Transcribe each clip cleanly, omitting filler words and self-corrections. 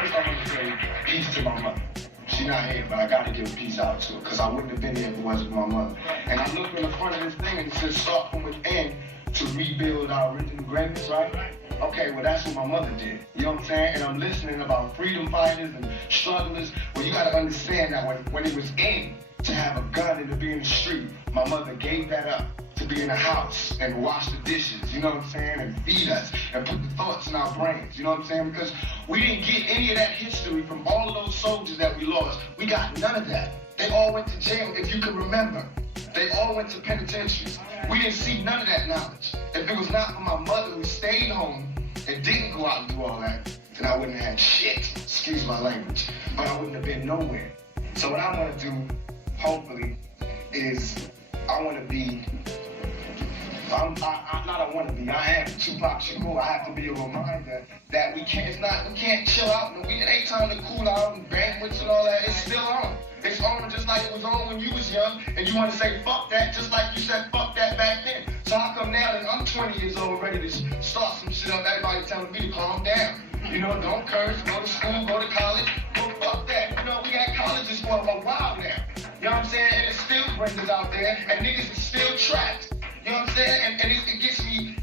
First, I want to say peace to my mother. She's not here, but I gotta give peace out to her, because I wouldn't have been here if it wasn't for my mother. And I look in the front of this thing and it says start from within to rebuild our original greatness, right? Okay, well that's what my mother did. You know what I'm saying? And I'm listening about freedom fighters and strugglers. Well, you gotta understand that when it was in to have a gun and to be in the street, my mother gave that up to be in the house and wash the dishes, you know what I'm saying, and feed us and put the thoughts in our brains, you know what I'm saying, because we didn't get any of that history from all of those soldiers that we lost. We got none of that. They all went to jail, if you can remember. They all went to penitentiaries. We didn't see none of that knowledge. If it was not for my mother who stayed home and didn't go out and do all that, then I wouldn't have had shit, excuse my language, but I wouldn't have been nowhere. So what I want to do, hopefully, is I want to be I am Tupac Shakur. I have to be a reminder that we can't chill out. It ain't time to cool out and banquets and all that. It's still on. It's on just like it was on when you was young, and you want to say fuck that just like you said fuck that back then. So how come now that I'm 20 years old ready to start some shit up, everybody telling me to calm down? You know, don't curse, go to school, go to college. Well, fuck that. You know, we had colleges for a while now. You know what I'm saying? And it's still bringers out there, and niggas is still trapped. You know what I'm saying? And it gets me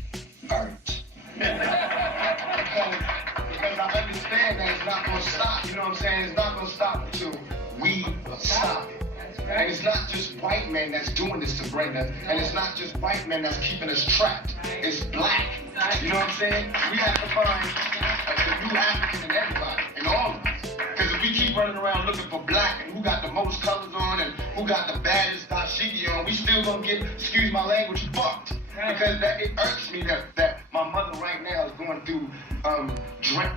hurt. because I understand that it's not going to stop. You know what I'm saying? It's not going to stop until we stop it. And it's not just white men that's doing this to Brenda, and it's not just white men that's keeping us trapped. It's black. You know what I'm saying? We have to find the new African in everybody, in all of us. Because if we keep running around looking for black and who got the most colors on and who got the baddest dashiki on, we still gonna get, excuse my language, fucked. Because it irks me that my mother right now is going through,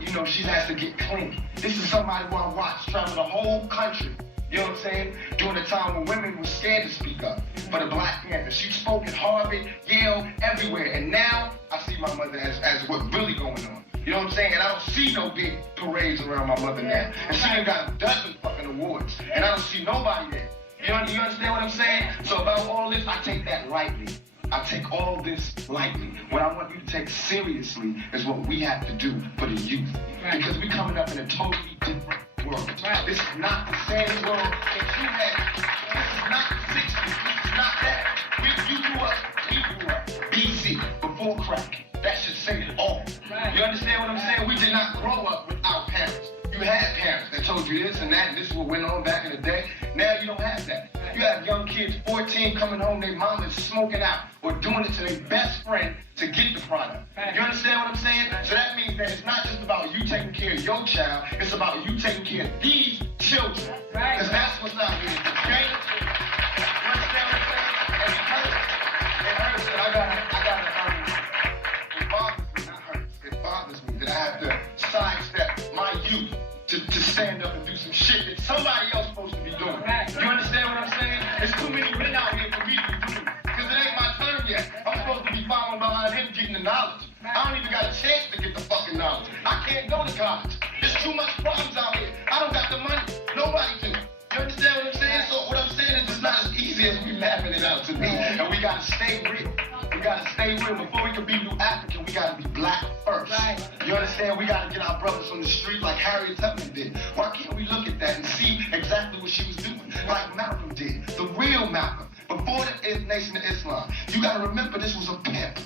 you know, she has to get clean. This is somebody who I watched travel the whole country. You know what I'm saying? During a time when women were scared to speak up for the Black Panther. She spoke at Harvard, Yale, everywhere. And now I see my mother as what's really going on. You know what I'm saying? And I don't see no big parades around my mother now. And she done got a dozen fucking awards. And I don't see nobody there. You understand what I'm saying? So about all this, I take that lightly. I take all this lightly. What I want you to take seriously is what we have to do for the youth. Because we're coming up in a totally different world. This is not the same world that you had. This is not the 60s. This is not that. We grew up BC, before crack. That should say it all. You understand what I'm saying? We did not grow up without parents. You had parents that told you this and that, and this is what went on back in the day. Now you don't have that. You have young kids, 14, coming home, their mom is smoking out or doing it to their best friend to get the product. You understand what I'm saying? So that means that it's not just about you taking care of your child, it's about you taking care of these children. Because that's what's out here. Okay? You understand what I'm saying? And it hurts. It hurts that it bothers me that I have to sidestep my youth to stand up and do some shit that somebody else is supposed to be doing. You understand what I'm saying? There's too many men out here for me to be doing. Because it ain't my turn yet. I'm supposed to be following behind him getting the knowledge. I don't even got a chance to get the fucking knowledge. I can't go to college. There's too much problems out here. I don't got the money. Nobody do. You understand what I'm saying? So what I'm saying is it's not as easy as we mapping it out to be. And we gotta stay real. We gotta stay real. Before we can be New African, we gotta be black first. You understand? We gotta get our brothers on the street like Harriet Tubman did. Why can't we look at that and see exactly what she was doing? Like Malcolm did. The real Malcolm. Before the Nation of Islam. You gotta remember this was a pimp.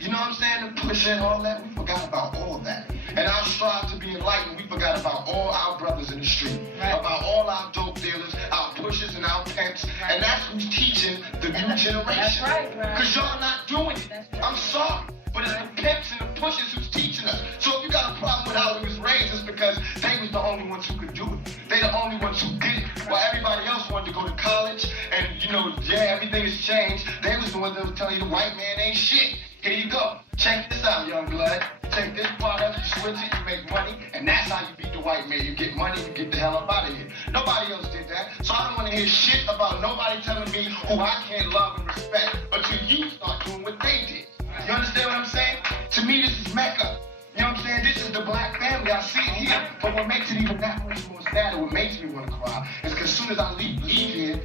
You know what I'm saying? The push and all that. We forgot about all that. And our strive to be enlightened, we forgot about all our brothers in the street. About all our dope dealers, our pushers and our pimps. And that's who's teaching the new generation. Because y'all not doing it. I'm sorry. But it's the pimps and the pushers who's teaching us. So if you got a problem with how we was raised, it's because they was the only ones who could do it. They the only ones who did it. While everybody else wanted to go to college and, you know, yeah, everything has changed. They was the ones that was telling you the white man ain't shit. Here you go. Check this out, young blood. Take this product, you switch it, you make money, and that's how you beat the white man. You get money, you get the hell up out of here. Nobody else did that. So I don't want to hear shit about nobody telling me who I can't love and respect until you start doing what they did. You understand what I'm saying? To me, this is Mecca. You know what I'm saying? This is the black family. I see it here. But what makes it even that much more sad, what makes me want to cry, is because as soon as I leave here,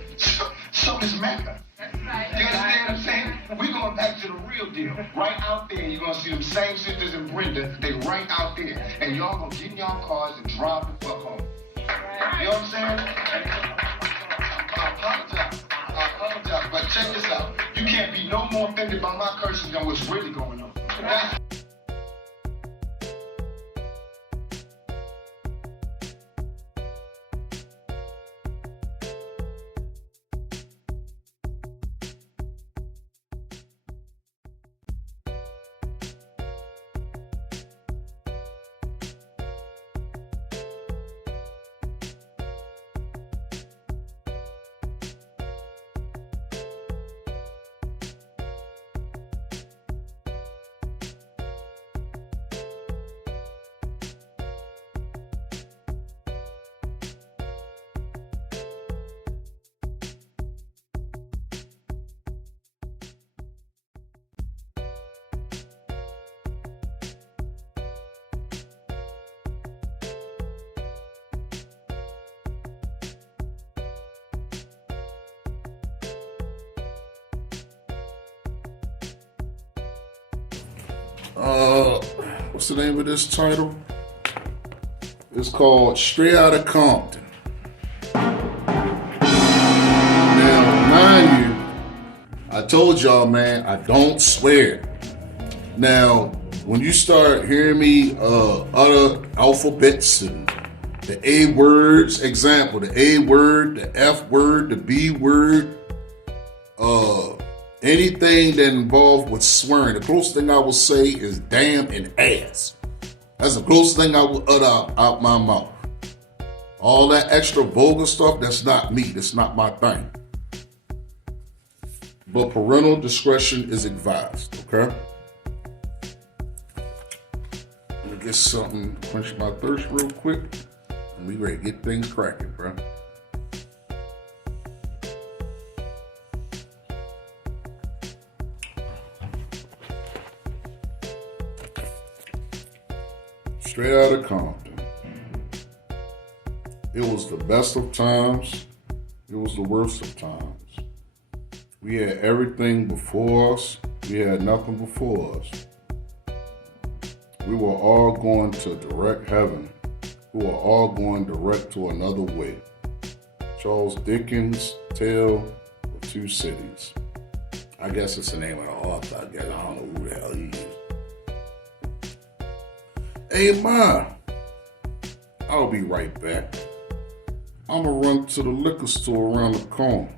so is Mecca. You understand what I'm saying? We're going back to the real deal. Right out there, you're going to see them same sisters and Brenda. They right out there. And y'all going to get in y'all cars and drive what I'm saying? I apologize, but check this out. You can't be no more offended by my curses than what's really going on. That's what's the name of this title? It's called Straight Outta Compton. Now, mind you, I told y'all, man, I don't swear. Now, when you start hearing me utter alphabets and the A words, example, the A word, the F word, the B word, anything that involved with swearing, the closest thing I will say is damn and ass. That's the closest thing I will utter out my mouth. All that extra vulgar stuff, that's not me. That's not my thing. But parental discretion is advised, okay? Let me get something, quench my thirst real quick, and we ready to get things cracking, bro. Straight Outta Compton. It was the best of times. It was the worst of times. We had everything before us. We had nothing before us. We were all going to direct heaven. We were all going direct to another way. Charles Dickens' Tale of Two Cities. I guess it's the name of the author. I guess I don't know who the hell he is. Hey, Ma, I'll be right back. I'm gonna run to the liquor store around the corner.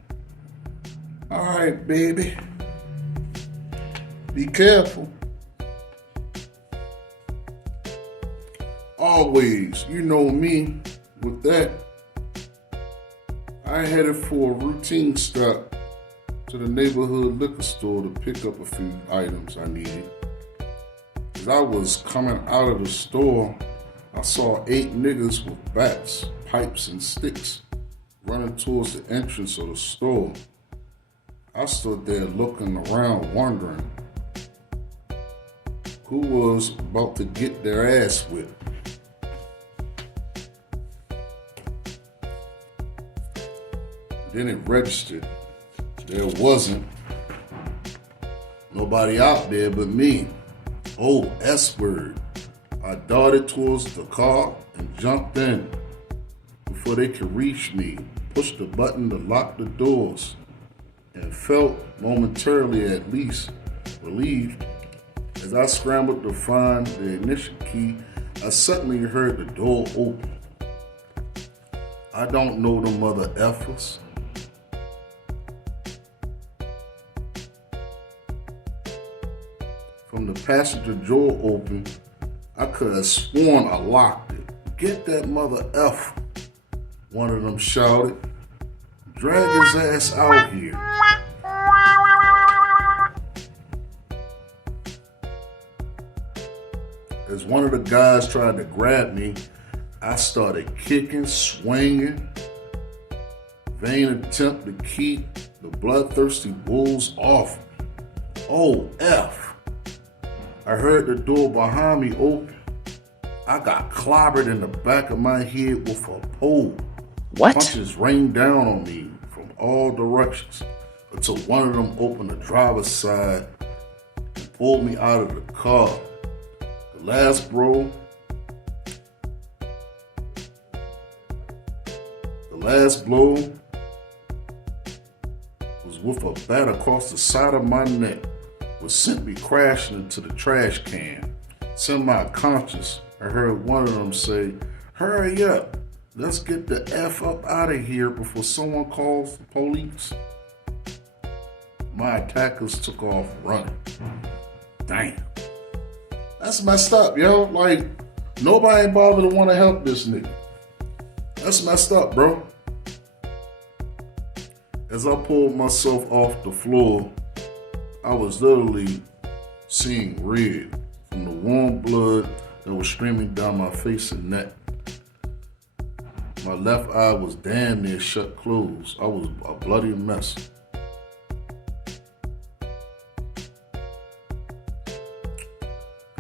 All right, baby. Be careful. Always, you know me with that. I headed for a routine stop to the neighborhood liquor store to pick up a few items I needed. As I was coming out of the store, I saw 8 niggas with bats, pipes, and sticks running towards the entrance of the store. I stood there looking around, wondering who was about to get their ass whipped. Then it registered. There wasn't nobody out there but me. Oh, S word. I darted towards the car and jumped in before they could reach me, pushed the button to lock the doors, and felt momentarily at least relieved. As I scrambled to find the ignition key, I suddenly heard the door open. I don't know the mother effers. From the passenger door open, I could have sworn I locked it. Get that mother F, one of them shouted. Drag his ass out here. As one of the guys tried to grab me, I started kicking, swinging. Vain attempt to keep the bloodthirsty wolves off me. Oh, F. I heard the door behind me open. I got clobbered in the back of my head with a pole. What? Punches rained down on me from all directions until one of them opened the driver's side and pulled me out of the car. The last bro last blow was with a bat across the side of my neck, which sent me crashing into the trash can. Semi-conscious, I heard one of them say, "Hurry up, let's get the F up out of here before someone calls the police." My attackers took off running. Damn. That's messed up, yo. Like, nobody bothered to want to help this nigga. That's messed up, bro. As I pulled myself off the floor, I was literally seeing red from the warm blood that was streaming down my face and neck. My left eye was damn near shut closed. I was a bloody mess.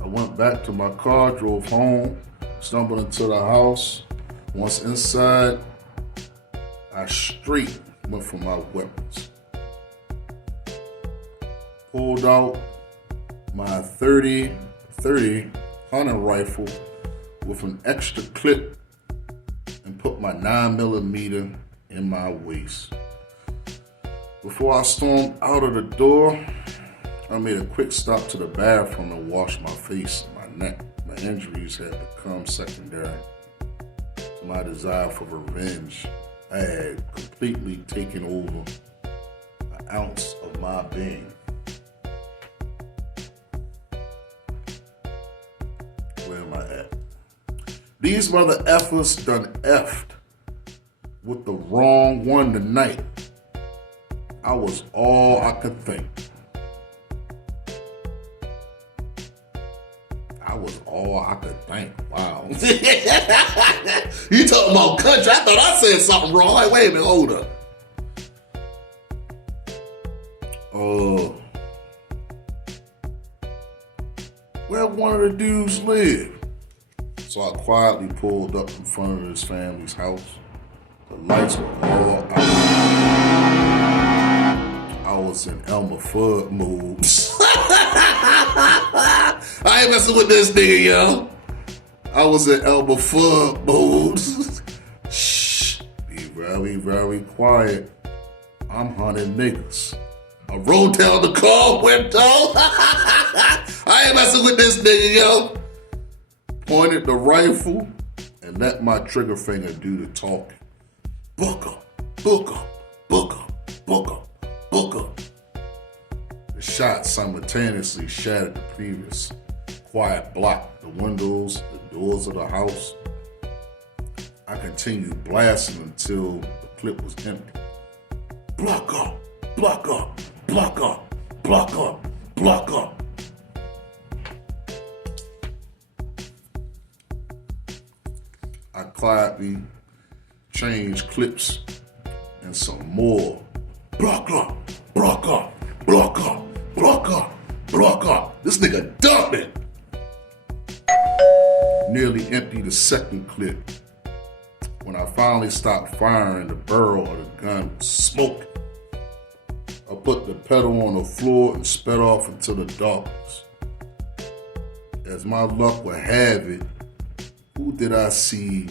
I went back to my car, drove home, stumbled into the house. Once inside, I straight went for my weapons. Pulled out my 30 hunting rifle with an extra clip and put my 9mm in my waist. Before I stormed out of the door, I made a quick stop to the bathroom and washed my face and my neck. My injuries had become secondary to my desire for revenge. I had completely taken over an ounce of my being. Where am I at? These mother effers done effed with the wrong one tonight. I was all I could think. I was all I could think. Wow. You talking about country? I thought I said something wrong. Like, wait a minute, hold up. Where one of the dudes live? So I quietly pulled up in front of his family's house. The lights were all out. I was in Elmer Fudd mood. I ain't messing with this nigga, yo. I was in Elmer Fudd mode. Shh, be very, very quiet. I'm hunting niggas. I rolled down the car window. I ain't messing with this nigga, yo. Pointed the rifle and let my trigger finger do the talking. Book up, book up, book up, book up, book up. The shot simultaneously shattered the previous quiet block, the windows, the doors of the house. I continued blasting until the clip was empty. Block up, block up, block up, block up, block up. I quietly changed clips and some more. Block up, block up, block up, block up, block up. This nigga dumping. Nearly emptied the second clip. When I finally stopped firing, the barrel of the gun was smoking. I put the pedal on the floor and sped off into the darkness. As my luck would have it, who did I see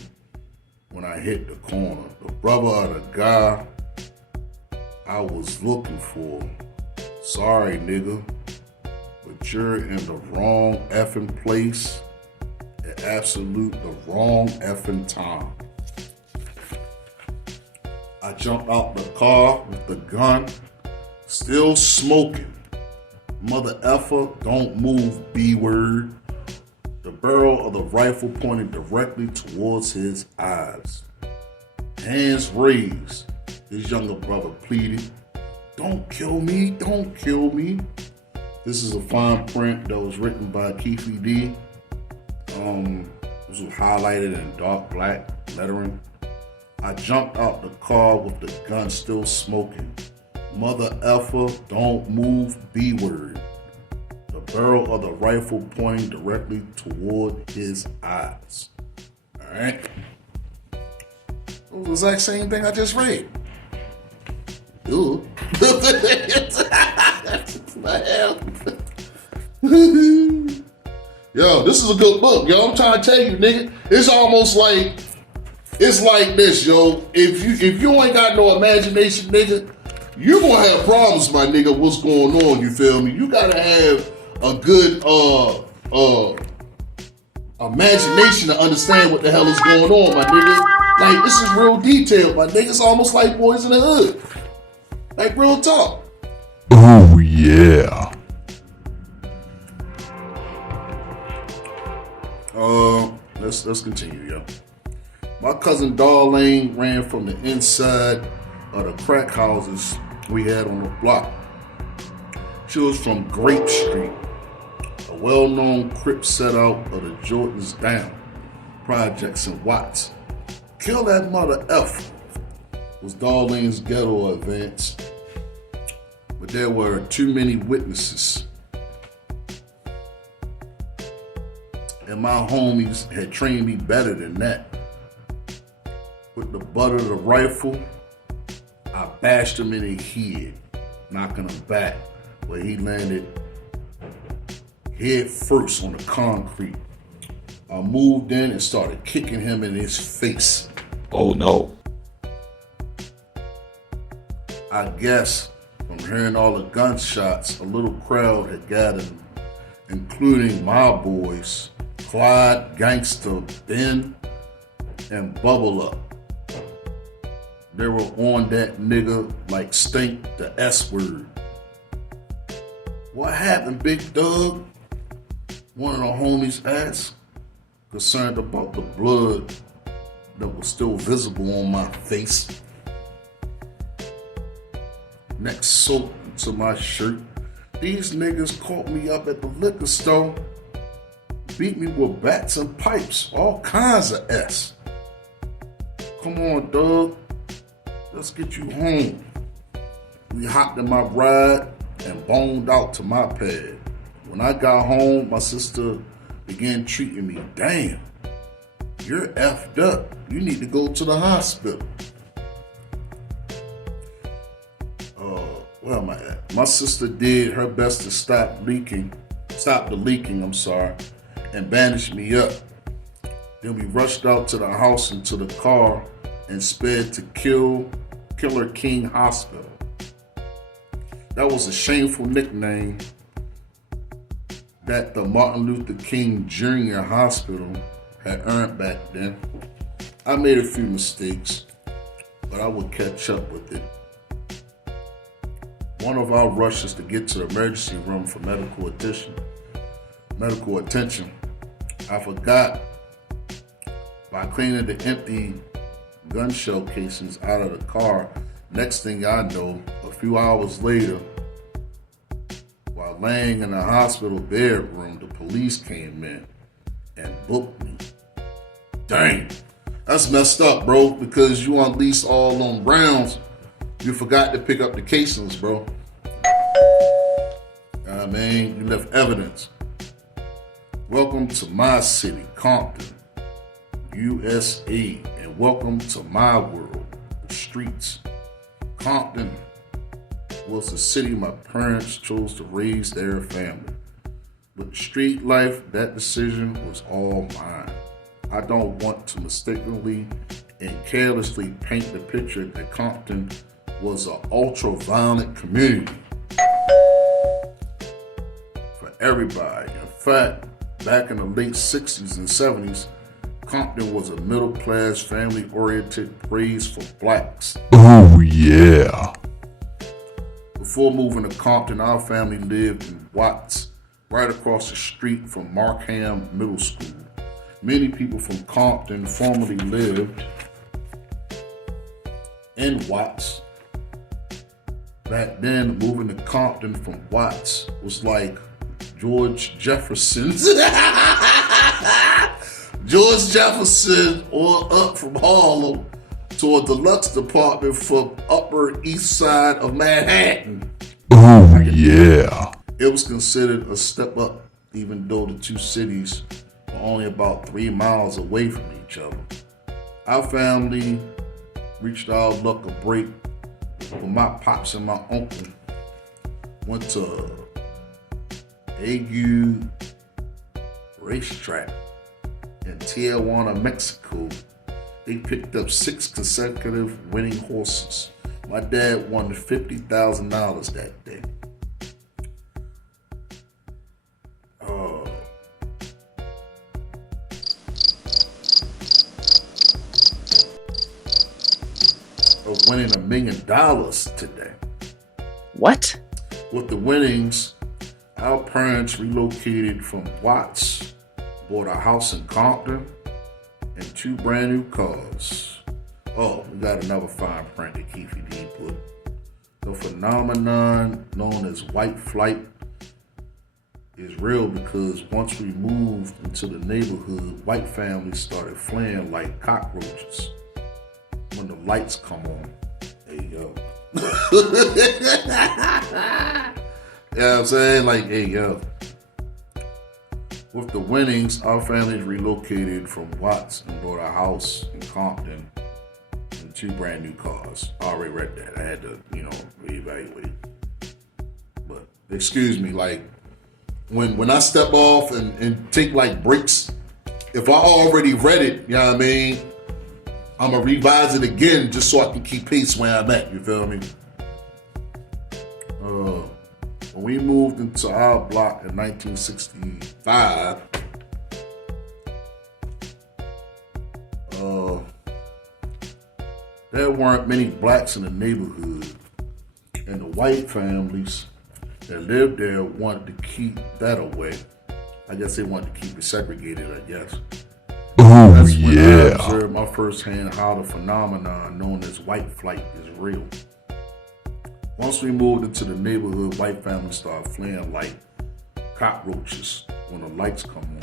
when I hit the corner? The brother of the guy I was looking for. Sorry, nigga, but you're in the wrong effing place at absolute the wrong effing time. I jumped out the car with the gun, still smoking. Mother effer, don't move, B-word. The barrel of the rifle pointed directly towards his eyes. Hands raised, his younger brother pleaded, "Don't kill me, don't kill me." This is a fine print that was written by Keefe D. This was highlighted in dark black lettering. I jumped out the car with the gun still smoking. Mother effer, don't move, B-word. The barrel of the rifle pointing directly toward his eyes. All right. It was the exact same thing I just read. Ooh. Yo, this is a good book, yo. I'm trying to tell you, nigga. It's almost like It's like this, yo. If you ain't got no imagination, nigga, you gonna have problems, my nigga. What's going on? You feel me? You gotta have a good imagination to understand what the hell is going on, my nigga. Like, this is real detailed, my nigga. It's almost like Boys in the Hood. Like, real talk. Oh yeah. Let's continue, yo. My cousin Darlene ran from the inside of the crack houses we had on the block. She was from Grape Street, a well-known Crip set out of the Jordans Down projects in Watts. Kill that mother F was Darlene's ghetto advance, but there were too many witnesses. And my homies had trained me better than that. With the butt of the rifle, I bashed him in the head, knocking him back, where he landed head first on the concrete. I moved in and started kicking him in his face. Oh no. I guess from hearing all the gunshots, a little crowd had gathered, including my boys, Clyde, Gangster, Ben, and Bubble Up. They were on that nigga like Stink the S word. What happened, Big Doug? One of the homies asked, concerned about the blood that was still visible on my face. Next soaked into my shirt. These niggas caught me up at the liquor store, beat me with bats and pipes, all kinds of S. Come on, Doug. Let's get you home. We hopped in my ride and boned out to my pad. When I got home, my sister began treating me. Damn, you're effed up. You need to go to the hospital. Where am I at? My sister did her best to stop the leaking, and bandaged me up. Then we rushed out to the house and to the car and sped to Killer King Hospital. That was a shameful nickname that the Martin Luther King Jr. Hospital had earned back then. I made a few mistakes, but I would catch up with it. One of our rushes to get to the emergency room for medical attention, I forgot by cleaning the empty gun shell casings out of the car. Next thing I know, a few hours later, while laying in the hospital bedroom, the police came in and booked me. Dang, that's messed up, bro, because you unleashed all them rounds. You forgot to pick up the casings, bro. I mean, you left evidence. Welcome to my city, Compton, USA, and welcome to my world, the streets. Compton was the city my parents chose to raise their family. But the street life, that decision was all mine. I don't want to mistakenly and carelessly paint the picture that Compton was an ultra-violent community for everybody. In fact, back in the late 60s and 70s, Compton was a middle-class, family-oriented place for blacks. Oh yeah. Before moving to Compton, our family lived in Watts, right across the street from Markham Middle School. Many people from Compton formerly lived in Watts. Back then, moving to Compton from Watts was like George Jefferson or up from Harlem to a deluxe apartment from Upper East Side of Manhattan. Oh yeah. It was considered a step up, even though the two cities were only about 3 miles away from each other. Our family reached our luck a break when my pops and my uncle went to Agu Racetrack in Tijuana, Mexico, They picked up 6 consecutive winning horses. My dad won $50,000 that day. Of winning $1 million today. What? With the winnings, our parents relocated from Watts, bought a house in Compton, and 2 brand new cars. Oh, we got another fine print that Keefe put. The phenomenon known as white flight is real because once we moved into the neighborhood, white families started fleeing like cockroaches when the lights come on. There you go. You know what I'm saying? Like, hey, yo. With the winnings, our families relocated from Watts and bought a house in Compton and 2 brand new cars. I already read that. I had to, reevaluate. But excuse me, like, when I step off and take like breaks, if I already read it, you know what I mean? I'm going to revise it again just so I can keep pace where I'm at, you feel me? When we moved into our block in 1965, there weren't many blacks in the neighborhood, and the white families that lived there wanted to keep that away. I guess they wanted to keep it segregated, I guess. Oh That's when I yeah. observed my firsthand how the phenomenon known as white flight is real. Once we moved into the neighborhood, white families started fleeing like cockroaches when the lights come on.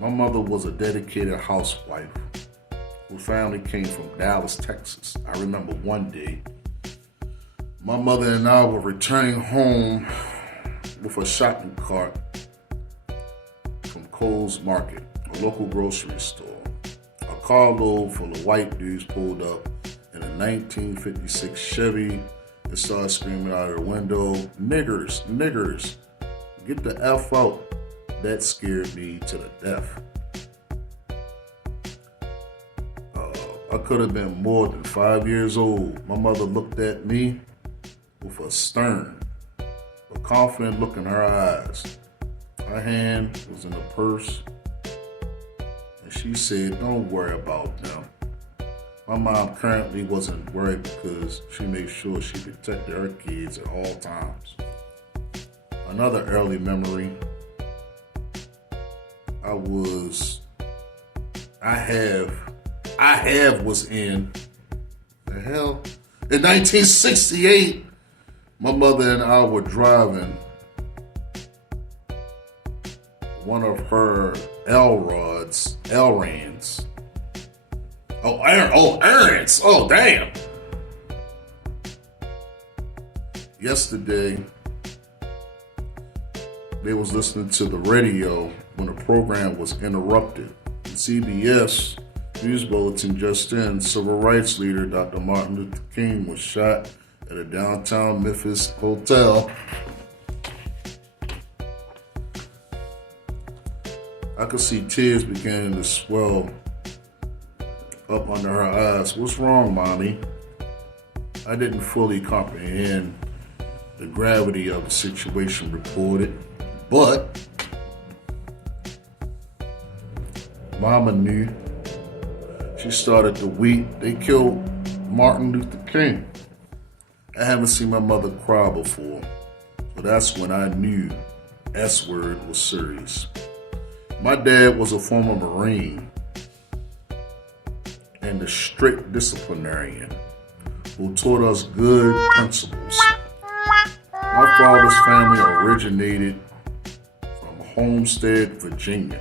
My mother was a dedicated housewife whose family came from Dallas, Texas. I remember one day, my mother and I were returning home with a shopping cart from Cole's Market, a local grocery store. A carload full of white dudes pulled up in a 1956 Chevy and started screaming out of the window, "Niggers, niggers, get the F out." That scared me to the death. I could have been more than 5 years old. My mother looked at me with a stern but confident look in her eyes. Her hand was in the purse, and she said, "Don't worry about them." My mom currently wasn't worried because she made sure she protected her kids at all times. Another early memory, was in the hell? In 1968, my mother and I were driving one of her L-Rans. Errands. Oh, damn. Yesterday, they was listening to the radio when the program was interrupted. CBS News Bulletin just in, civil rights leader Dr. Martin Luther King was shot at a downtown Memphis hotel. I could see tears beginning to swell up under her eyes. "What's wrong, Mommy?" I didn't fully comprehend the gravity of the situation reported, but Mama knew. She started to weep. They killed Martin Luther King. I haven't seen my mother cry before, so that's when I knew S-word was serious. My dad was a former Marine and a strict disciplinarian who taught us good principles. My father's family originated from Homestead, Virginia.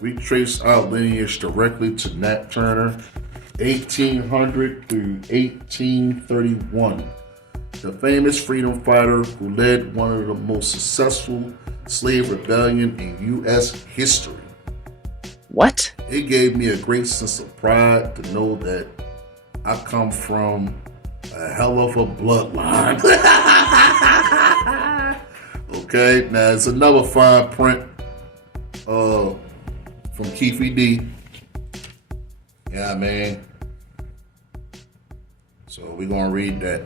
We trace our lineage directly to Nat Turner, 1800 through 1831, the famous freedom fighter who led one of the most successful slave rebellion in U.S. history. What? It gave me a great sense of pride to know that I come from a hell of a bloodline. Okay, now it's another fine print from Keefe D. Yeah, man. So we're gonna read that.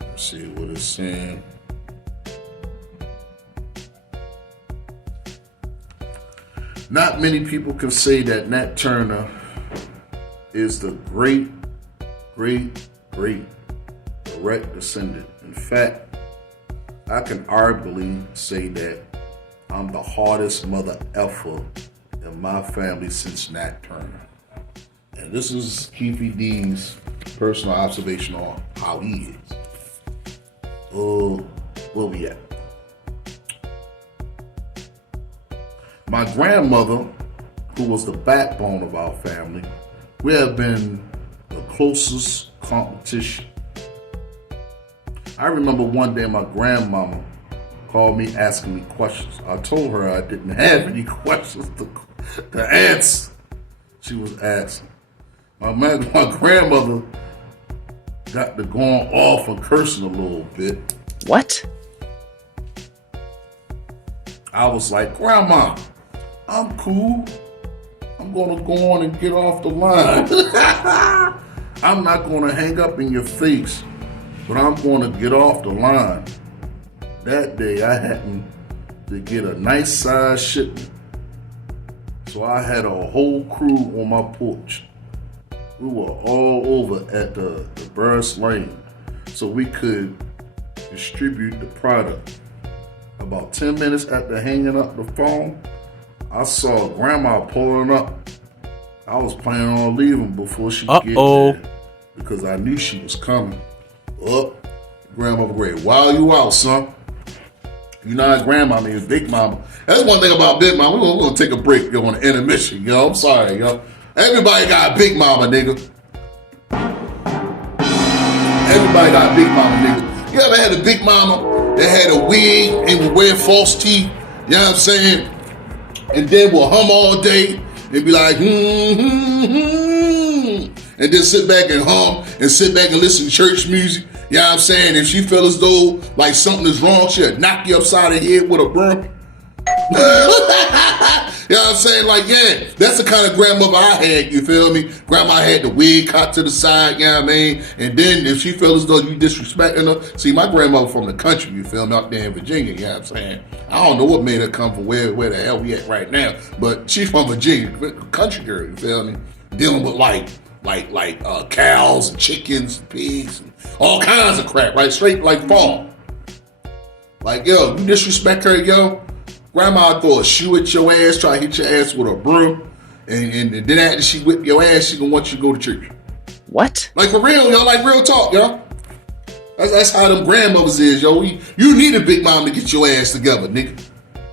Let's see what it's saying. Not many people can say that Nat Turner is the great direct descendant. In fact, I can arguably say that I'm the hardest mother effer in my family since Nat Turner. And this is Keefe D's personal observation on how he is. Where we at? My grandmother, who was the backbone of our family, we have been the closest competition. I remember one day my grandmama called me asking me questions. I told her I didn't have any questions to answer. She was asking. My grandmother got to going off and cursing a little bit. What? I was like, Grandma, I'm cool. I'm gonna go on and get off the line. I'm not gonna hang up in your face, but I'm gonna get off the line. That day I happened to get a nice size shipment. So I had a whole crew on my porch. We were all over at the Burris Lane so we could distribute the product. About 10 minutes after hanging up the phone, I saw Grandma pulling up. I was planning on leaving before she get there because I knew she was coming. Grandma Gray, while you out, son. You know how Grandma means Big Mama. That's one thing about Big Mama. We're gonna take a break, yo, on the intermission, yo. I'm sorry, yo. Everybody got a Big Mama, nigga. Everybody got a Big Mama, nigga. You ever had a Big Mama that had a wig and would wear false teeth? You know what I'm saying? And then will hum all day and be like, and then sit back and hum and sit back and listen to church music. You know what I'm saying? If she felt as though like something is wrong, she'll knock you upside the head with a broom. You know what I'm saying? Like, yeah, that's the kind of grandmother I had, you feel me? Grandma had the wig cut to the side, you know what I mean? And then if she felt as though you disrespecting her, see, my grandmother from the country, you feel me, out there in Virginia, you know what I'm saying? I don't know what made her come from where the hell we at right now, but she's from Virginia, country girl, you feel me? Dealing with like cows and chickens and pigs and all kinds of crap, right? Straight like farm. Like, yo, you disrespect her, yo. Grandma throw a shoe at your ass, try to hit your ass with a broom, and then after she whip your ass, she gonna want you to go to church. What? Like for real, yo, like real talk, yo. That's how them grandmothers is, yo. You need a big mom to get your ass together, nigga.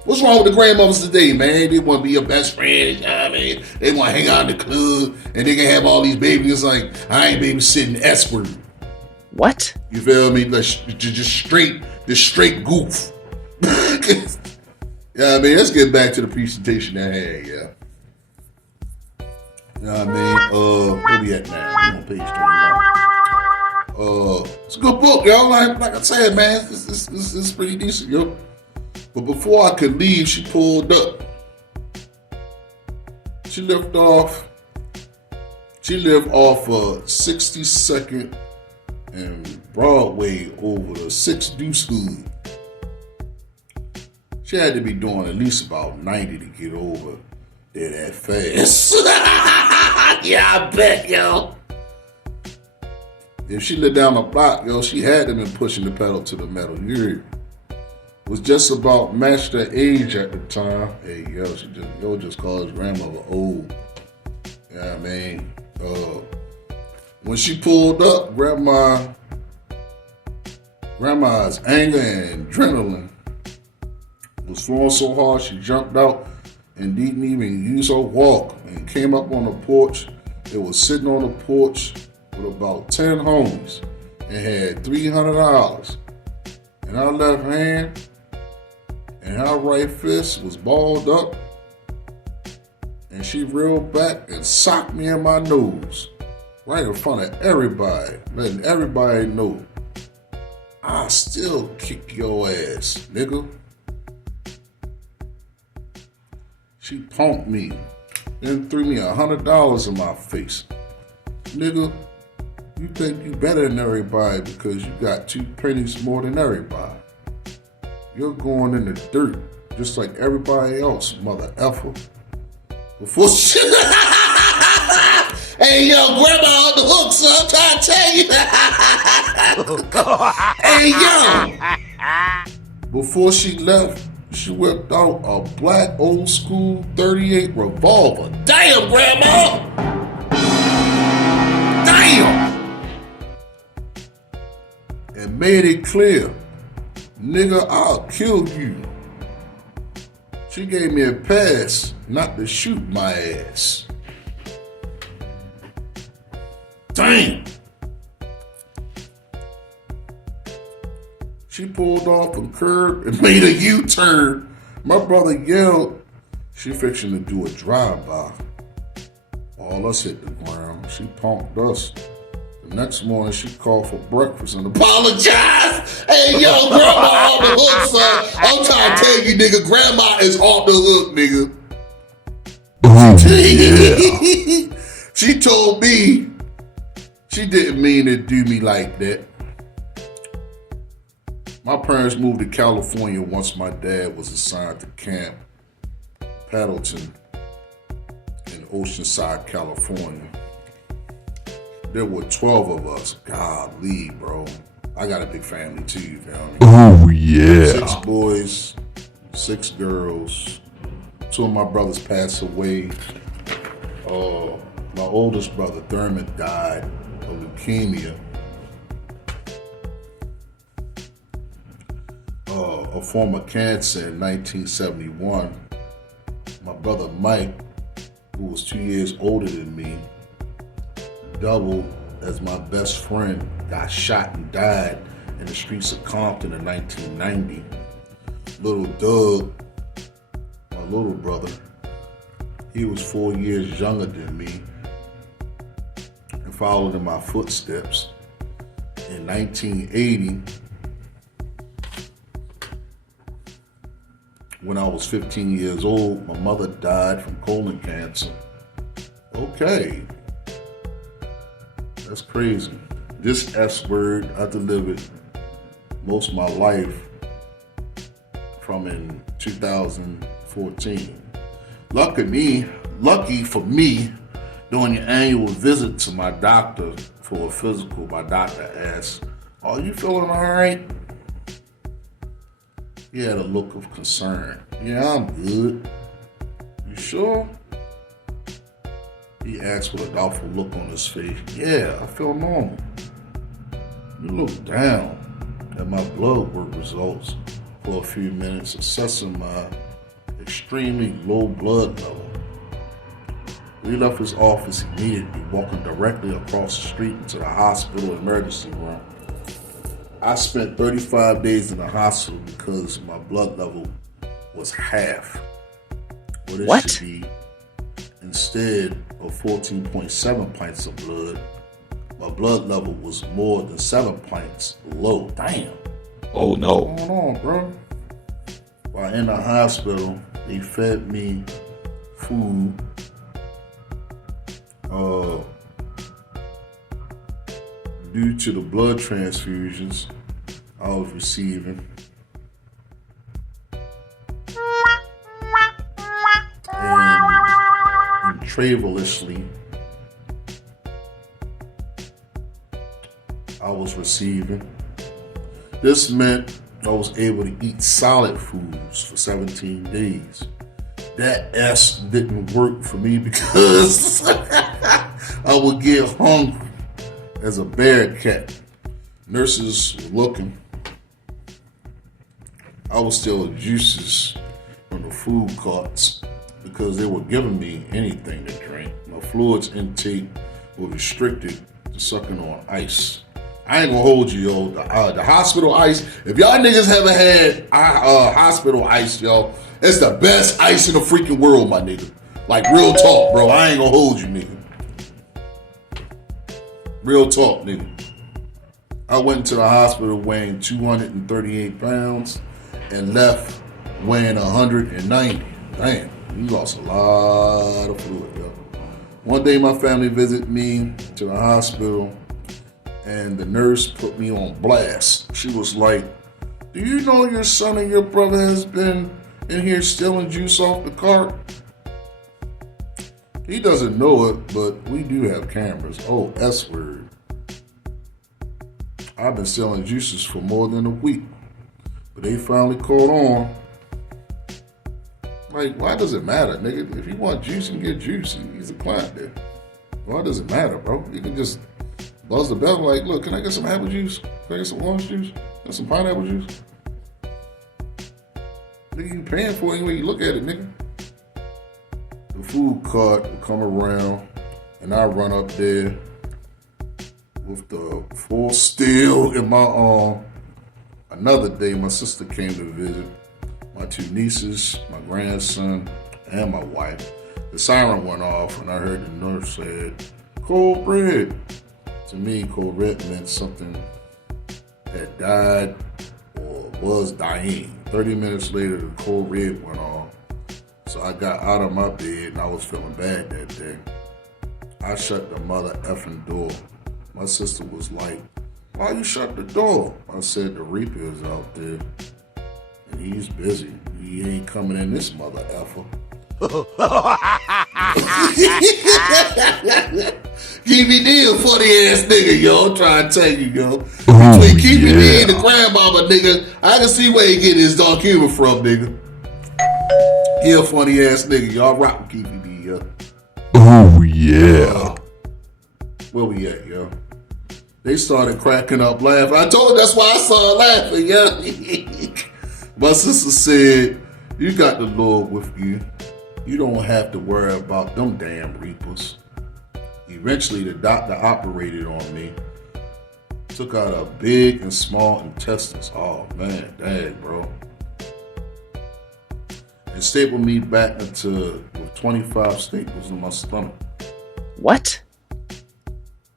What's wrong with the grandmothers today, man? They want to be your best friend, you know what I mean? They want to hang out in the club, and they can have all these babies like, I ain't babysitting S-word. What? You feel me? Like, just straight goof. Yeah, I mean, let's get back to the presentation I had, yeah. You know what I mean? Where we at now? We on page 21. It's a good book, yo. Like I said, man, it's pretty decent, yo. But before I could leave, she pulled up. She lived off 62nd and Broadway over the 6 Deuce Hood. She had to be doing at least about 90 to get over there that fast. Yeah, I bet, yo. If she lived down the block, yo, she had to been pushing the pedal to the metal. You heard me? Was just about matched her age at the time. Hey, yo, just called his grandmother old. You know what I mean? When she pulled up, grandma's anger and adrenaline was flowing so hard she jumped out and didn't even use her walk and came up on the porch. It was sitting on the porch with about 10 homies and had $300. And her left hand and her right fist was balled up, and she reeled back and socked me in my nose right in front of everybody, letting everybody know I still kick your ass, nigga. She punked me and threw me $100 in my face. Nigga, you think you better than everybody because you got 2 pennies more than everybody. You're going in the dirt just like everybody else, mother effer. Before she... Hey, yo, grandma on the hook, so I'm trying to tell you. Hey, yo. Before she left, she whipped out a black old school 38 revolver. Damn, grandma. Damn. And made it clear, nigga, I'll kill you. She gave me a pass not to shoot my ass. Damn! She pulled off a curb and made a U-turn. My brother yelled, she fixing to do a drive-by. All us hit the ground. She punked us. The next morning, she called for breakfast and apologized. Hey, yo, grandma off the hook, son. I'm trying to tell you, nigga, grandma is off the hook, nigga. Oh, yeah. She told me she didn't mean to do me like that. My parents moved to California once my dad was assigned to Camp Pendleton in Oceanside, California. There were 12 of us. Golly, bro. I got a big family too, you feel me? Oh, yeah. 6 boys, 6 girls. 2 of my brothers passed away. My oldest brother, Thurman, died of leukemia. A form of cancer in 1971. My brother Mike, who was 2 years older than me, doubled as my best friend, got shot and died in the streets of Compton in 1990. Little Doug, my little brother, he was 4 years younger than me and followed in my footsteps. In 1980, when I was 15 years old, my mother died from colon cancer. Okay. That's crazy. This S word I delivered most of my life from in 2014. Lucky for me, during the annual visit to my doctor for a physical, my doctor asked, "Are you feeling all right?" He had a look of concern. "Yeah, I'm good." "You sure?" He asked with a doubtful look on his face. "Yeah, I feel normal." He looked down at my blood work results for a few minutes, assessing my extremely low blood level. We left his office immediately, walking directly across the street into the hospital emergency room. I spent 35 days in the hospital because my blood level was half what it What? should be. Instead of 14.7 pints of blood, my blood level was more than 7 pints low. Damn. Oh, no. What's going on, bro? While in the hospital, they fed me food. Due to the blood transfusions I was receiving. And intravenously, I was receiving. This meant I was able to eat solid foods for 17 days. That S didn't work for me because I would get hungry as a bear cat. Nurses were looking. I was still juices from the food carts because they were giving me anything to drink. My fluids intake were restricted to sucking on ice. I ain't gonna hold you, yo. The hospital ice, if y'all niggas haven't had hospital ice, yo, it's the best ice in the freaking world, my nigga. Like, real talk, bro. I ain't gonna hold you, nigga. Real talk, nigga. I went into the hospital weighing 238 pounds and left weighing 190. Damn. You lost a lot of fluid, yo. One day my family visited me to the hospital and the nurse put me on blast. She was like, do you know your son and your brother has been in here stealing juice off the cart? He doesn't know it, but we do have cameras. Oh, S word. I've been selling juices for more than a week, but they finally caught on. Like, why does it matter, nigga? If you want juice, you can get juice. He's a client there. Why does it matter, bro? You can just buzz the bell like, look, can I get some apple juice? Can I get some orange juice? Get some pineapple juice? Nigga, you paying for it when you look at it, nigga. The food cart will come around, and I run up there with the full steel in my arm. Another day, my sister came to visit. My two nieces, my grandson, and my wife. The siren went off, and I heard the nurse said, cold red. To me, cold red meant something had died or was dying. 30 minutes later, the cold red went off. So I got out of my bed, and I was feeling bad that day. I shut the mother effing door. My sister was like, why you shut the door? I said, the Reaper is out there. And he's busy. He ain't coming in this mother effer. Keefe D a funny ass nigga, yo. I'm trying to tell you, yo. Between Keefe D and the grandmama, nigga, I can see where he get his dark humor from, nigga. He a funny ass nigga. Y'all rock with Keefe D, yo. Oh, yeah. Where we at, yo? They started cracking up laughing. I told you that's why I saw laughing, yo. My sister said, you got the Lord with you. You don't have to worry about them damn reapers. Eventually, the doctor operated on me. Took out a big and small intestines. Oh, man, dang, bro. And stapled me back with 25 staples in my stomach. What?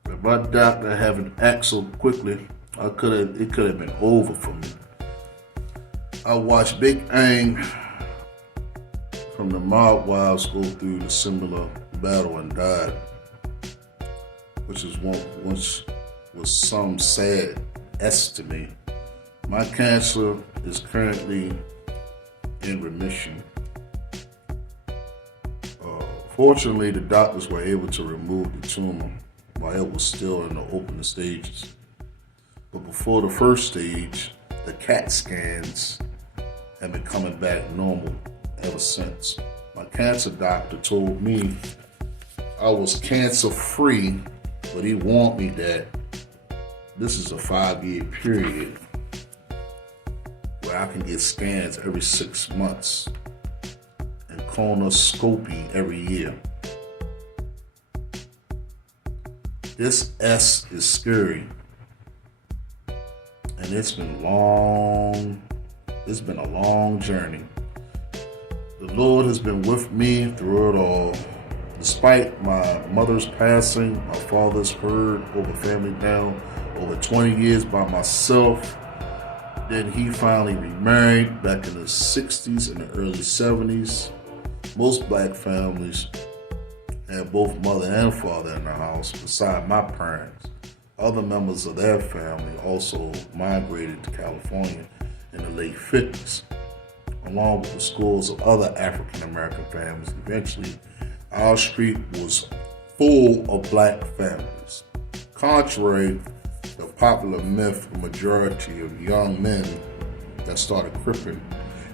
If my doctor hadn't acted so quickly, it could have been over for me. I watched Big Ang from the Mob Wives go through the similar battle and died, which was some sad S to me. My cancer is currently in remission. Fortunately, the doctors were able to remove the tumor while it was still in the open stages. But before the first stage, the CAT scans have been coming back normal ever since. My cancer doctor told me I was cancer free, but he warned me that this is a 5-year period where I can get scans every 6 months and colonoscopy every year. This S is scary, and it's been a long journey. The Lord has been with me through it all. Despite my mother's passing, my father's herd over family down over 20 years by myself. Then he finally remarried back in the 60s and the early 70s. Most black families had both mother and father in the house, beside my parents. Other members of their family also migrated to California in the late 50s, along with the scores of other African American families. Eventually, our street was full of black families. Contrary to the popular myth, the majority of young men that started cripping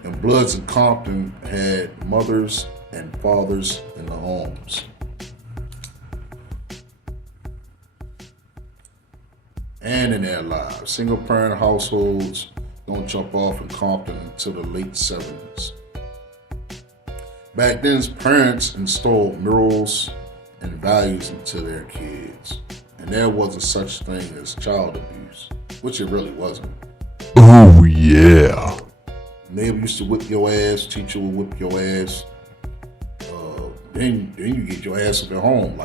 and Bloods in Compton had mothers and fathers in the homes. And in their lives. Single-parent households don't jump off in Compton until the late 70s. Back then, parents installed morals and values into their kids. And there wasn't such thing as child abuse, which it really wasn't. Oh, yeah. Neighbor used to whip your ass, teacher would whip your ass. Then you get your ass up at home.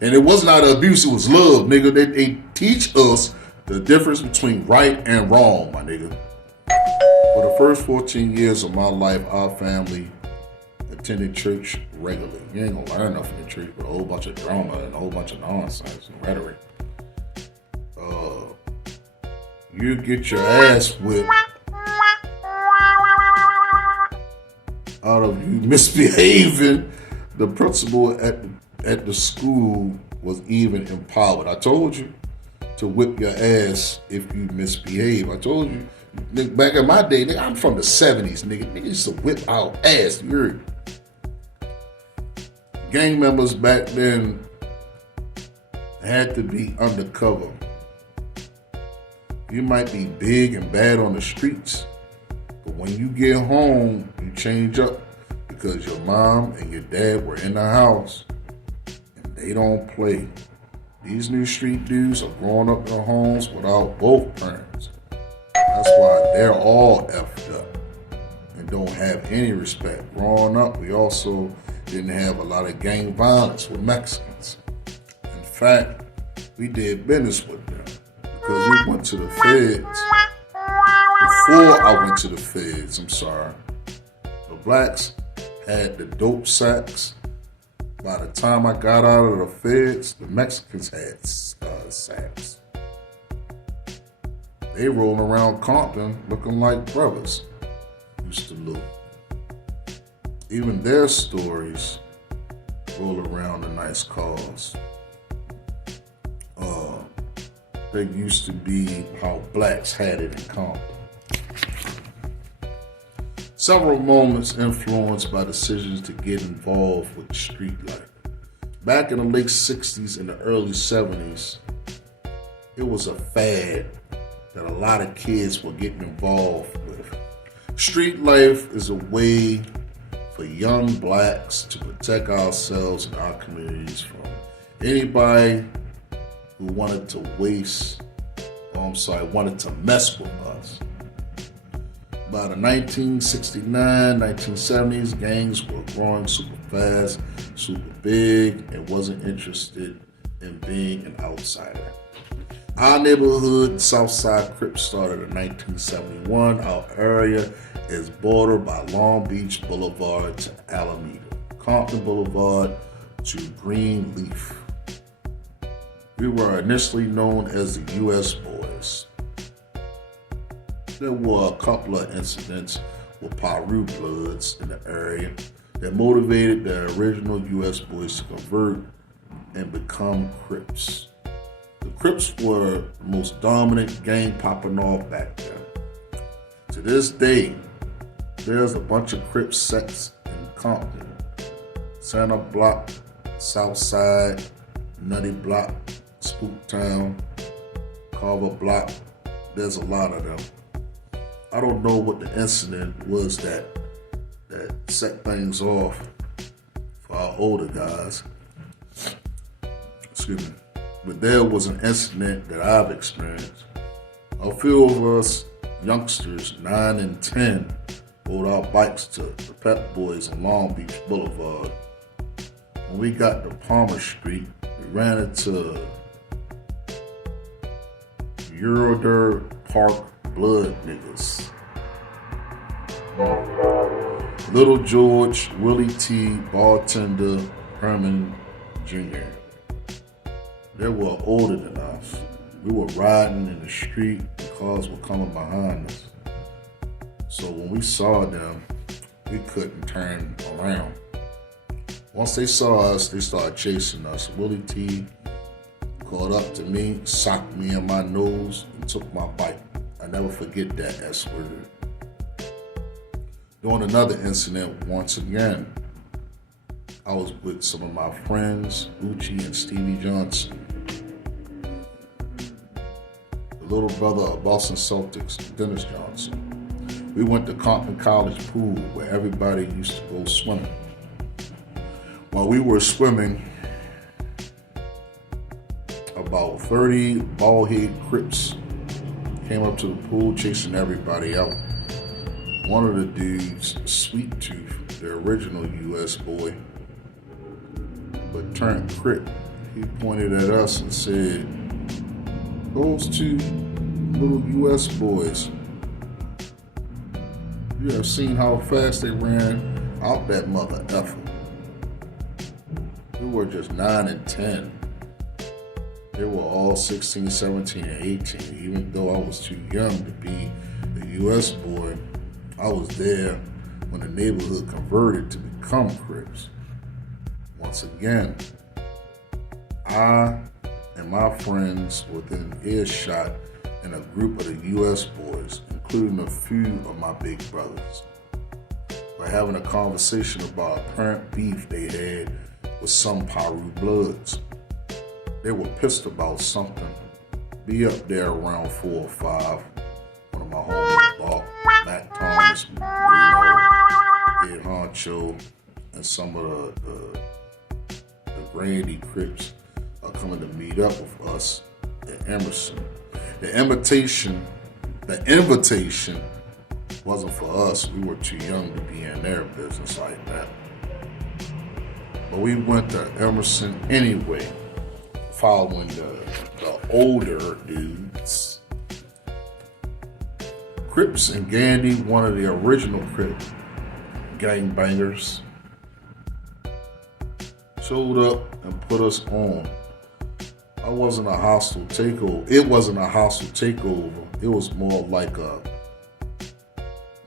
And it was not abuse, it was love, nigga. They teach us the difference between right and wrong, my nigga. For the first 14 years of my life, our family had attended church regularly. You ain't gonna learn nothing in church but a whole bunch of drama and a whole bunch of nonsense and rhetoric. You get your ass whipped out of you misbehaving. The principal at the school was even empowered. I told you to whip your ass if you misbehave. I told you. Nigga, back in my day, nigga, I'm from the 70s, nigga. Nigga used to whip our ass. You heard? Gang members back then had to be undercover. You might be big and bad on the streets, but when you get home, you change up because your mom and your dad were in the house and they don't play. These new street dudes are growing up in their homes without both parents. That's why they're all effed up and don't have any respect. Growing up, we also didn't have a lot of gang violence with Mexicans. In fact, we did business with them because we went to the feds. Before I went to the feds, the blacks had the dope sacks. By the time I got out of the feds, the Mexicans had sacks. They rolling around Compton looking like brothers used to look. Even their stories roll around in nice cars. They used to be how blacks had it in Compton. Several moments influenced by decisions to get involved with street life. Back in the late 60s and the early 70s, it was a fad that a lot of kids were getting involved with. Street life is a way for young blacks to protect ourselves and our communities from anybody who wanted to wanted to mess with us. By the 1969, 1970s, gangs were growing super fast, super big, and wasn't interested in being an outsider. Our neighborhood, Southside Crips, started in 1971. Our area is bordered by Long Beach Boulevard to Alameda, Compton Boulevard to Greenleaf. We were initially known as the U.S. Boys. There were a couple of incidents with Peru Bloods in the area that motivated the original U.S. Boys to convert and become Crips. The Crips were the most dominant gang popping off back then. To this day, there's a bunch of Crips sects in Compton. Santa Block, Southside, Nutty Block, Spooktown, Carver Block. There's a lot of them. I don't know what the incident was that set things off for our older guys. Excuse me. But there was an incident that I've experienced. A few of us youngsters, 9 and 10, rode our bikes to the Pep Boys on Long Beach Boulevard. When we got to Palmer Street, we ran into Euroder Park Blood niggas. Little George, Willie T, Bartender, Herman Jr. They were older than us. We were riding in the street, and cars were coming behind us. So when we saw them, we couldn't turn around. Once they saw us, they started chasing us. Willie T caught up to me, socked me in my nose, and took my bike. I never forget that S word. During another incident, once again, I was with some of my friends, Uchi and Stevie Johnson. The little brother of Boston Celtics, Dennis Johnson. We went to Compton College pool where everybody used to go swimming. While we were swimming, about 30 bald-head Crips came up to the pool chasing everybody out. One of the dudes, Sweet Tooth, the original U.S. boy, but turned Crip, he pointed at us and said, "Those two little U.S. boys, you have seen how fast they ran out that mother effer. We were just 9 and 10. They were all 16, 17, and 18. Even though I was too young to be a U.S. boy, I was there when the neighborhood converted to become Crips. Once again, I and my friends within earshot and a group of the U.S. boys, including a few of my big brothers, were having a conversation about apparent beef they had with some Paru Bloods. They were pissed about something. Be up there around 4 or 5. One of my homies, Balt, Matt Thomas, Reno, Ed Honcho, and some of the Grandy Crips are coming to meet up with us at Emerson. The invitation wasn't for us. We were too young to be in their business like that. But we went to Emerson anyway, following the older dudes. Crips and Gandy, one of the original Crip gangbangers, showed up and put us on. It wasn't a hostile takeover. It was more like a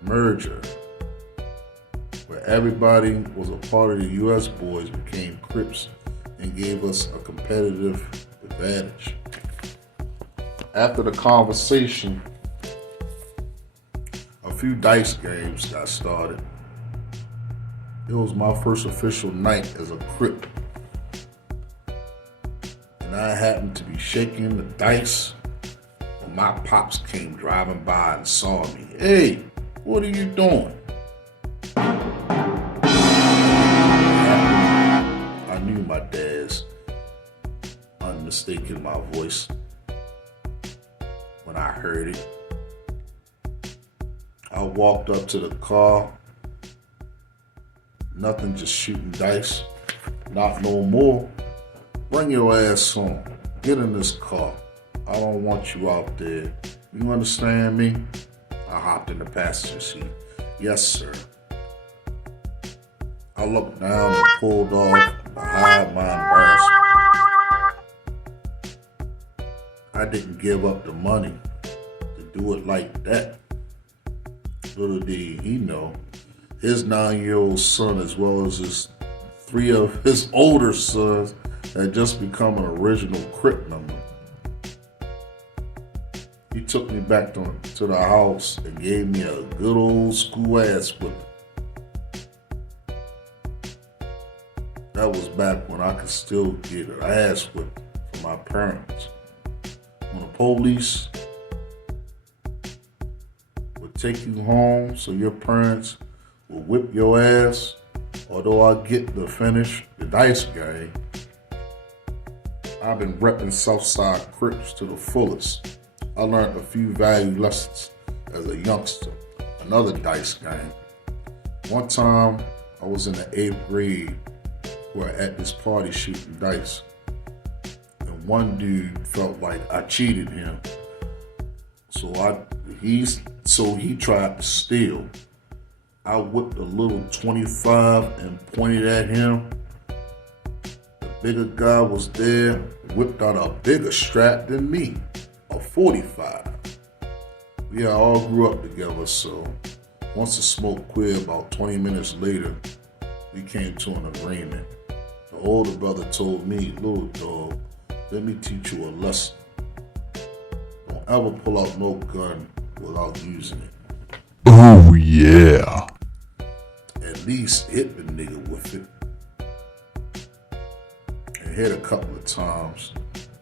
merger where everybody was a part of the U.S. boys became Crips and gave us a competitive advantage. After the conversation, a few dice games got started. It was my first official night as a Crip. And I happened to be shaking the dice when my pops came driving by and saw me. Hey, what are you doing? I knew my dad's unmistakable my voice when I heard it. I walked up to the car. Nothing, just shooting dice. Not no more. Bring your ass on. Get in this car. I don't want you out there. You understand me? I hopped in the passenger seat. Yes, sir. I looked down and pulled off behind my embarrassment. I didn't give up the money to do it like that. Little did he know, his 9-year-old son, as well as 3 of his older sons, had just become an original Crip member. He took me back to the house and gave me a good old school ass whipping. That was back when I could still get an ass whipped from my parents. When the police would take you home so your parents would whip your ass, although I get to finish the dice game, I've been repping Southside Crips to the fullest. I learned a few value lessons as a youngster. Another dice game. One time, I was in the 8th grade. We were at this party shooting dice. And one dude felt like I cheated him. So he tried to steal. I whipped a little 25 and pointed at him. The bigger guy was there, whipped out a bigger strap than me, a 45. We all grew up together, so once the smoke cleared, about 20 minutes later, we came to an agreement. The older brother told me, little dog, let me teach you a lesson. Don't ever pull out no gun without using it. Oh yeah. At least hit the nigga with it. And hit a couple of times.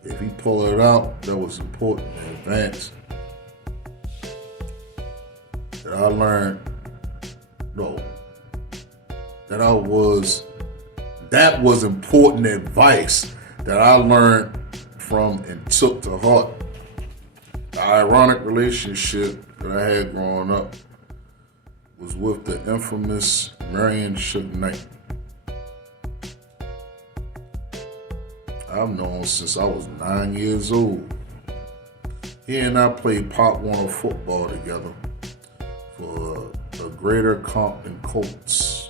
If he pulled it out, that was important in advance. That was important advice that I learned from and took to heart. The ironic relationship that I had growing up was with the infamous Marion Suge Knight. I've known since I was 9 years old. He and I played Pop Warner football together for the Greater Compton Colts.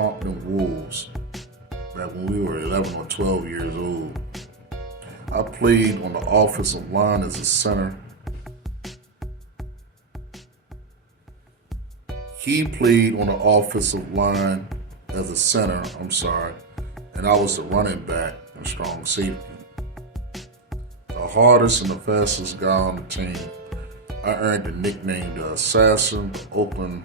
Compton Wolves back when we were 11 or 12 years old. I played on the offensive line as a center. He played on the offensive line as a center, and I was the running back and strong safety. The hardest and the fastest guy on the team. I earned the nickname the Assassin, the Oakland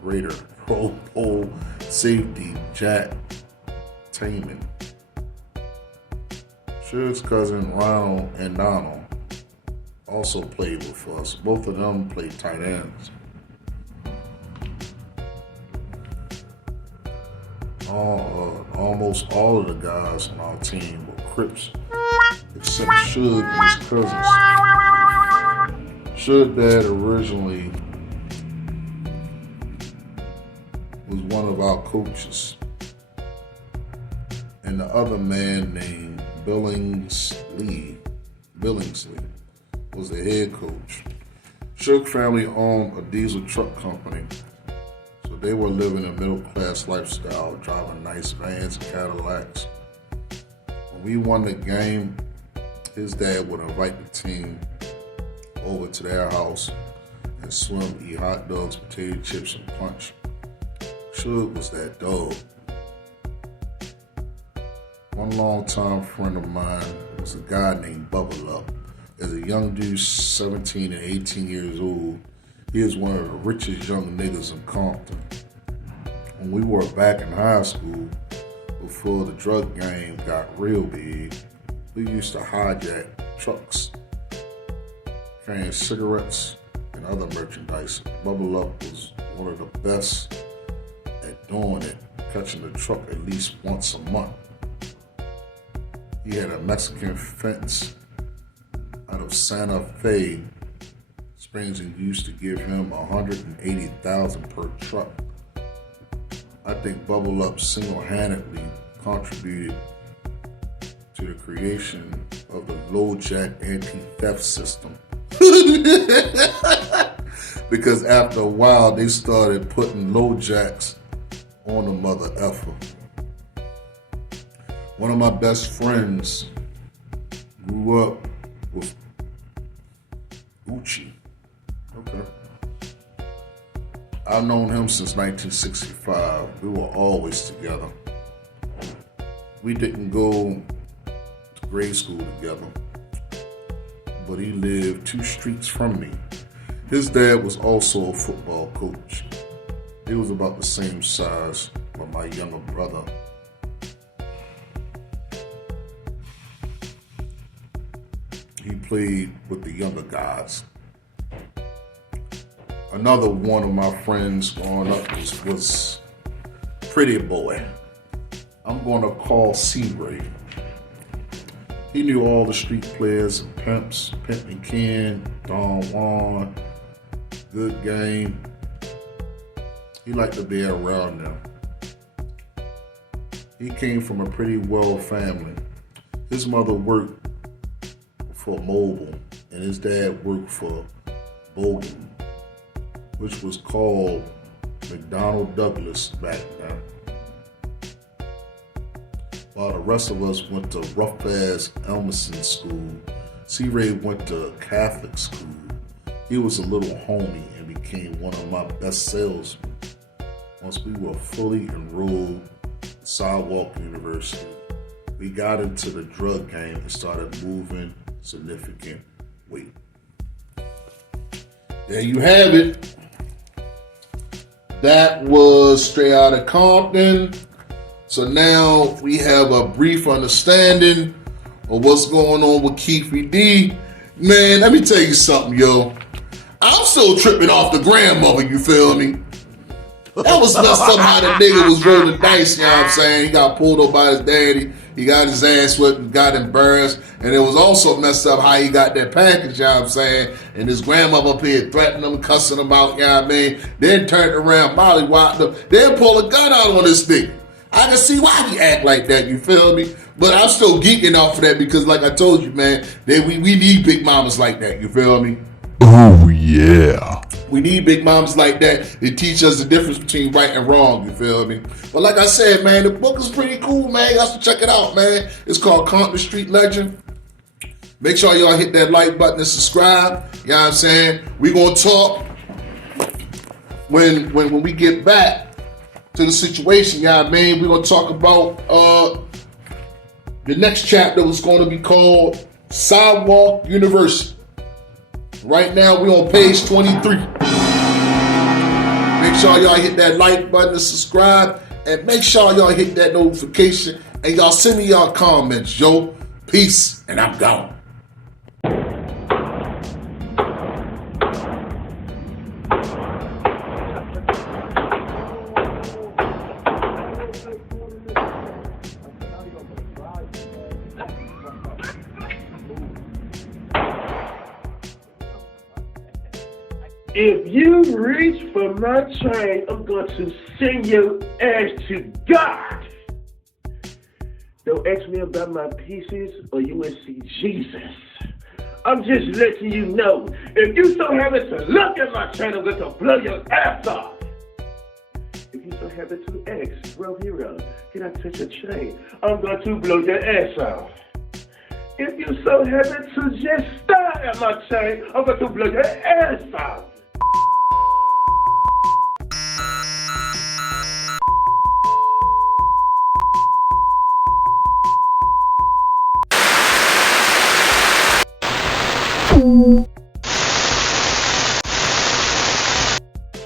Raider, Pro Bowl safety Jack Taman. Suge's cousin Ronald and Donald also played with us. Both of them played tight ends. Almost all of the guys on our team were Crips, except Suge and his cousins. Suge's dad originally was one of our coaches, and the other man named Billingsley was the head coach. Suge family owned a diesel truck company, so they were living a middle-class lifestyle, driving nice vans and Cadillacs. When we won the game, his dad would invite the team over to their house and swim, eat hot dogs, potato chips, and punch. Suge was that dog. One longtime friend of mine was a guy named Bubble Up. As a young dude, 17 and 18 years old, he is one of the richest young niggas in Compton. When we were back in high school, before the drug game got real big, we used to hijack trucks, carrying cigarettes and other merchandise. Bubble Up was one of the best at doing it, catching the truck at least once a month. He had a Mexican fence out of Santa Fe Springs and used to give him $180,000 per truck. I think Bubble Up single-handedly contributed to the creation of the LoJack anti-theft system. Because after a while, they started putting LoJacks on the mother effer. One of my best friends grew up with Gucci. Okay. I've known him since 1965. We were always together. We didn't go to grade school together, but he lived 2 streets from me. His dad was also a football coach. He was about the same size as my younger brother. He played with the younger guys. Another one of my friends growing up was Pretty Boy. I'm going to call C-Ray. He knew all the street players and pimps, Pimp and Ken, Don Juan, Good Game. He liked to be around them. He came from a pretty well family. His mother worked for Mobile, and his dad worked for Bogan, which was called McDonnell Douglas back then. While the rest of us went to rough-ass Elmerson School, C-Ray went to Catholic school. He was a little homie and became one of my best salesmen. Once we were fully enrolled at Sidewalk University, we got into the drug game and started moving significant weight. There you have it. That was straight out of Compton. So now we have a brief understanding of what's going on with Keefe D. Man, let me tell you something, yo. I'm still tripping off the grandmother, you feel me? That was messed up how the nigga was rolling dice, you know what I'm saying? He got pulled up by his daddy. He got his ass whipped and got embarrassed. And it was also messed up how he got that package, you know what I'm saying? And his grandmother up here threatening him, cussing him out, you know what I mean? Then turned around, mollywopped him, then pulled a gun out on this nigga. I can see why he act like that, you feel me? But I'm still geeking off of that because like I told you, man, we need big mamas like that, you feel me? Oh, yeah. yeah. We need big moms like that to teach us the difference between right and wrong, you feel me? But like I said, man, the book is pretty cool, man. You have to check it out, man. It's called Compton Street Legend. Make sure y'all hit that like button and subscribe. You know what I'm saying? We gonna talk when we get back to the situation, you know what I mean? We're gonna talk about the next chapter was gonna be called Sidewalk University. Right now, we're on page 23. Make sure y'all hit that like button and subscribe. And make sure y'all hit that notification. And y'all send me y'all comments, yo. Peace, and I'm gone. If you reach for my chain, I'm going to send your ass to God. Don't ask me about my pieces or you will see Jesus. I'm just letting you know, if you so happen to look at my chain, I'm going to blow your ass off. If you so happen to ask, bro, hero, can I touch your chain? I'm going to blow your ass off. If you so happen to just stare at my chain, I'm going to blow your ass off.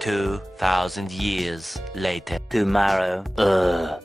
$2,000 years later. Tomorrow.